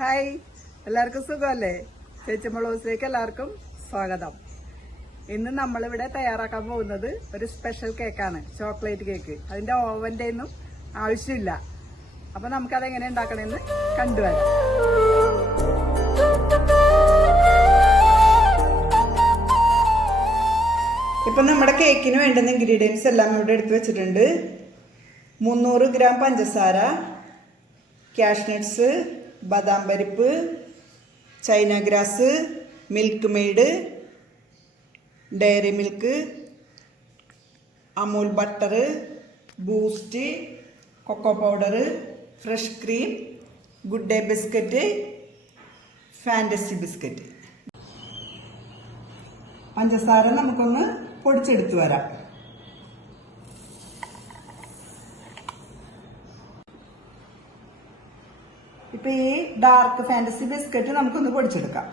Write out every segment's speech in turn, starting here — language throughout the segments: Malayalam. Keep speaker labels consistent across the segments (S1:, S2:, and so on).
S1: ഹായ്. എല്ലാവർക്കും സുഖമല്ലേ? ചേച്ചിമ്മ ഹൗസിലേക്ക് എല്ലാവർക്കും സ്വാഗതം. ഇന്ന് നമ്മളിവിടെ തയ്യാറാക്കാൻ പോകുന്നത് ഒരു സ്പെഷ്യൽ കേക്കാണ് ചോക്ലേറ്റ് കേക്ക് അതിന്റെ ഓവന്റെ ഒന്നും ആവശ്യമില്ല. അപ്പൊ നമുക്കത് എങ്ങനെ ഉണ്ടാക്കണമെന്ന് കണ്ടുവരാം ഇപ്പം നമ്മുടെ കേക്കിന് വേണ്ടുന്ന ഇൻഗ്രീഡിയൻസ് എല്ലാം ഇവിടെ എടുത്തു വെച്ചിട്ടുണ്ട്. മുന്നൂറ് ഗ്രാം പഞ്ചസാര കാഷ്നട്ട്സ് ബദാം പരിപ്പ് China grass Milkmaid Dairy Milk Amul butter Boost cocoa powder fresh cream Good Day biscuit Fantasy biscuit. പഞ്ചസാര നമുക്കൊന്ന് പൊടിച്ചെടുത്ത് വരാം. ഇപ്പൊ ഈ ഡാർക്ക് ഫാന്റസി ബിസ്ക്കറ്റ് നമുക്കൊന്ന് പൊടിച്ചെടുക്കാം.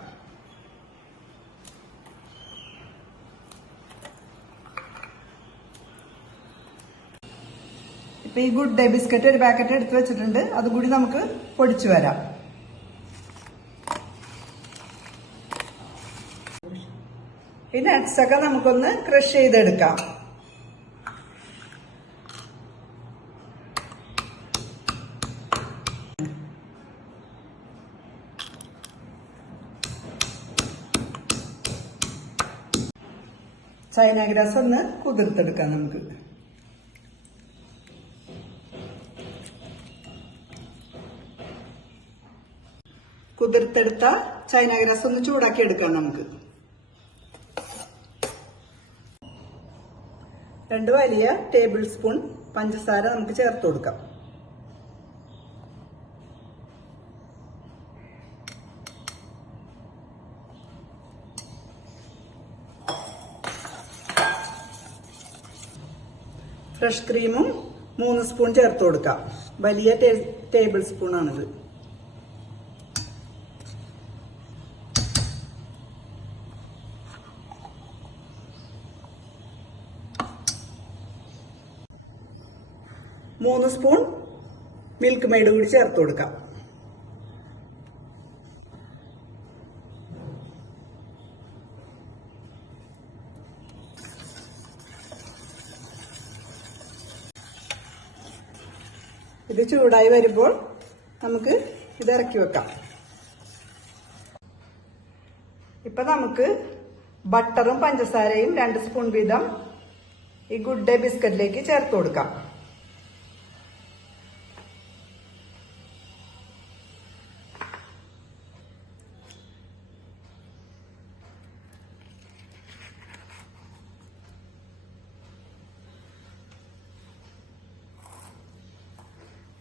S1: ഇപ്പൊ ഈ ഗുഡ് ഡേ ബിസ്ക്കറ്റ് ഒരു പാക്കറ്റ് എടുത്തു വെച്ചിട്ടുണ്ട്. അതും കൂടി നമുക്ക് പൊടിച്ചു വരാം. ഈ നട്ട്സൊക്കെ നമുക്കൊന്ന് ക്രഷ് ചെയ്തെടുക്കാം. ചൈന ഗ്രാസ് ഒന്ന് കുതിർത്തെടുക്കാം നമുക്ക്. കുതിർത്തെടുത്ത ചൈനാഗ്രാസ് ഒന്ന് ചൂടാക്കി എടുക്കാം നമുക്ക്. രണ്ട് വലിയ ടേബിൾ സ്പൂൺ പഞ്ചസാര നമുക്ക് ചേർത്ത് കൊടുക്കാം. ഫ്രഷ് ക്രീമും മൂന്ന് സ്പൂൺ ചേർത്ത് കൊടുക്കാം. വലിയ ടേബിൾ സ്പൂൺ ആണിത്. മൂന്ന് സ്പൂൺ മിൽക്ക് മെയ്ഡ് കൂടി ചേർത്ത് കൊടുക്കാം. ഇത് ചൂടായി വരുമ്പോൾ നമുക്ക് ഇത് ഇറക്കി വെക്കാം. ഇപ്പൊ നമുക്ക് ബട്ടറും പഞ്ചസാരയും രണ്ട് സ്പൂൺ വീതം ഈ ഗുഡ് ഡേ ബിസ്ക്കറ്റിലേക്ക് ചേർത്ത് കൊടുക്കാം.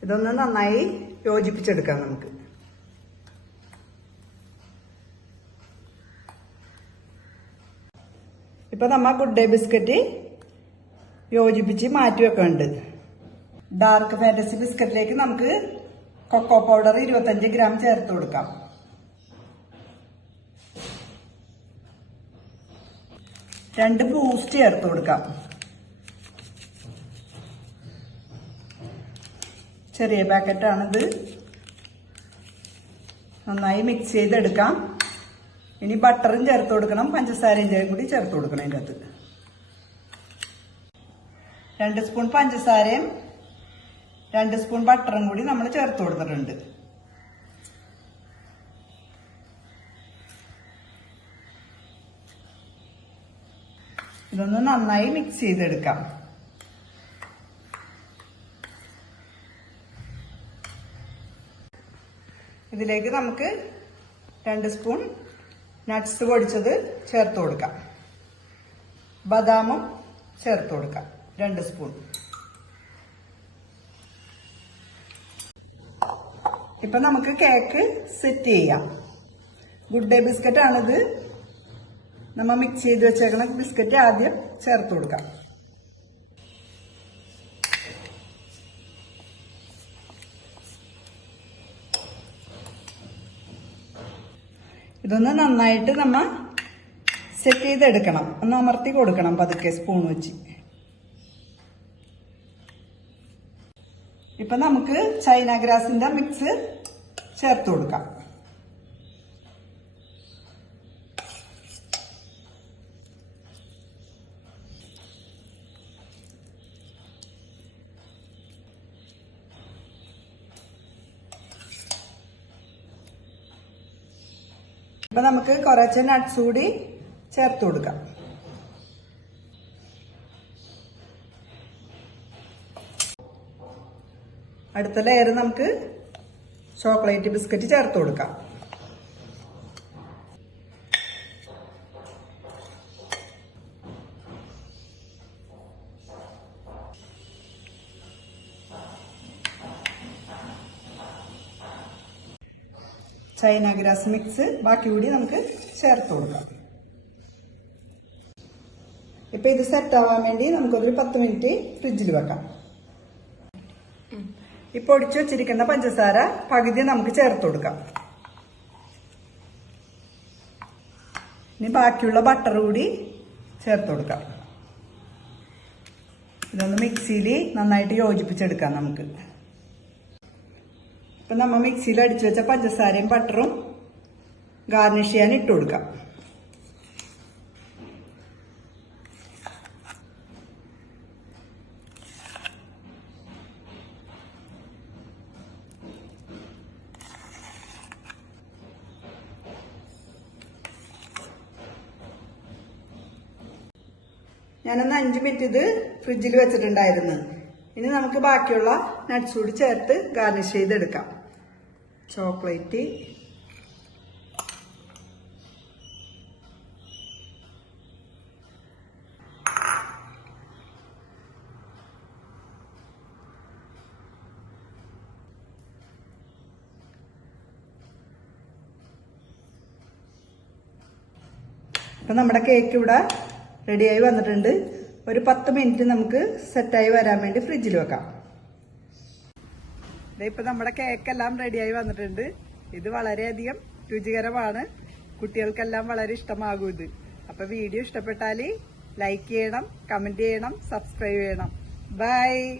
S1: ഇതൊന്ന് നന്നായി യോജിപ്പിച്ചെടുക്കാം നമുക്ക്. ഇപ്പൊ നമ്മ ഗുഡ് ഡേ ബിസ്ക്കറ്റ് യോജിപ്പിച്ച് മാറ്റി വെക്കുന്നുണ്ട് ഡാർക്ക് ഫാന്റസി ബിസ്ക്കറ്റിലേക്ക് നമുക്ക് കൊക്കോ പൗഡർ ഇരുപത്തഞ്ച് ഗ്രാം ചേർത്ത് കൊടുക്കാം. രണ്ട് ബൂസ്റ്റ് ചേർത്ത് കൊടുക്കാം. ചെറിയ പാക്കറ്റാണിത്. നന്നായി മിക്സ് ചെയ്തെടുക്കാം. ഇനി ബട്ടറും ചേർത്ത് കൊടുക്കണം. പഞ്ചസാരയും കൂടി ചേർത്ത് കൊടുക്കണം അതിന്റെ അകത്ത് രണ്ട് സ്പൂൺ പഞ്ചസാരയും രണ്ട് സ്പൂൺ ബട്ടറും കൂടി നമ്മൾ ചേർത്ത് കൊടുത്തിട്ടുണ്ട്. ഇതൊന്ന് നന്നായി മിക്സ് ചെയ്തെടുക്കാം. ഇതിലേക്ക് നമുക്ക് രണ്ട് സ്പൂൺ നട്ട്സ് പൊടിച്ചത് ചേർത്ത് കൊടുക്കാം. ബദാമും ചേർത്ത് കൊടുക്കാം. രണ്ട് സ്പൂൺ. ഇപ്പൊ നമുക്ക് കേക്ക് സെറ്റ് ചെയ്യാം. ഗുഡ് ഡേ ബിസ്ക്കറ്റ് ആണിത്. നമ്മൾ മിക്സ് ചെയ്ത് വെച്ചേക്കണ ബിസ്ക്കറ്റ് ആദ്യം ചേർത്ത് കൊടുക്കാം. ഇതൊന്ന് നന്നായിട്ട് നമ്മ സെറ്റ് ചെയ്തെടുക്കണം. ഒന്ന് അമർത്തി കൊടുക്കണം പതുക്കെ സ്പൂൺ വെച്ച്. ഇപ്പൊ നമുക്ക് ചൈന ഗ്രാസിന്റെ മിക്സ് ചേർത്ത് കൊടുക്കാം. അപ്പൊ നമുക്ക് കുറച്ച് നട്ട്സ് കൂടി ചേർത്ത് കൊടുക്കാം. അടുത്ത ലെയർ നമുക്ക് ചോക്ലേറ്റ് ബിസ്ക്കറ്റ് ചേർത്ത് കൊടുക്കാം. ചൈന ഗ്രാസ് മിക്സ് ബാക്കി കൂടി നമുക്ക് ചേർത്ത് കൊടുക്കാം. ഇപ്പൊ ഇത് സെറ്റ് ആവാൻ വേണ്ടി നമുക്കൊരു പത്ത് മിനിറ്റ് ഫ്രിഡ്ജിൽ വെക്കാം. ഈ ഒടിച്ചു വെച്ചിരിക്കുന്ന പഞ്ചസാര പകുതി നമുക്ക് ചേർത്ത് കൊടുക്കാം. ഇനി ബാക്കിയുള്ള ബട്ടർ കൂടി ചേർത്ത് കൊടുക്കാം. ഇതൊന്ന് മിക്സിയിൽ നന്നായിട്ട് യോജിപ്പിച്ചെടുക്കാം നമുക്ക്. ഇപ്പൊ നമ്മ മിക്സിയിൽ അടിച്ചു വെച്ച പഞ്ചസാരയും ബട്ടറും ഗാർണിഷ് ചെയ്യാൻ ഇട്ട് കൊടുക്കാം. ഞാനൊന്ന് അഞ്ച് മിനിറ്റ് ഇത് ഫ്രിഡ്ജിൽ വെച്ചിട്ടുണ്ടായിരുന്നു. ഇനി നമുക്ക് ബാക്കിയുള്ള നട്ട്സ് കൂടി ചേർത്ത് ഗാർണിഷ് ചെയ്തെടുക്കാം. ചോക്ലേറ്റ്. അപ്പം നമ്മുടെ കേക്ക് ഇവിടെ റെഡിയായി വന്നിട്ടുണ്ട്. ഒരു പത്ത് മിനിറ്റ് നമുക്ക് സെറ്റായി വരാൻ വേണ്ടി ഫ്രിഡ്ജിൽ വെക്കാം. ഇപ്പൊ നമ്മുടെ കേക്കെല്ലാം റെഡിയായി വന്നിട്ടുണ്ട്. ഇത് വളരെയധികം രുചികരമാണ്. കുട്ടികൾക്കെല്ലാം വളരെ ഇഷ്ടമാകും ഇത്. അപ്പൊ വീഡിയോ ഇഷ്ടപ്പെട്ടാൽ ലൈക്ക് ചെയ്യണം കമന്റ് ചെയ്യണം സബ്സ്ക്രൈബ് ചെയ്യണം. ബൈ.